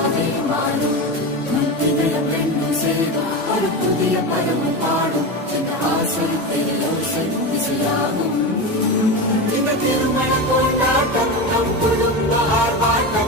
வாழ்க்கையாவே மாறும். இதயம் ரெண்டும் சேர்ந்தும் ஒரு புதிய பருவம் பாடும். இந்த ஆசை பேரோசை இசையாகும். இந்த திருமண கொண்டாட்டம் நம் குடும்ப ஆர்ப்பாட்டம்.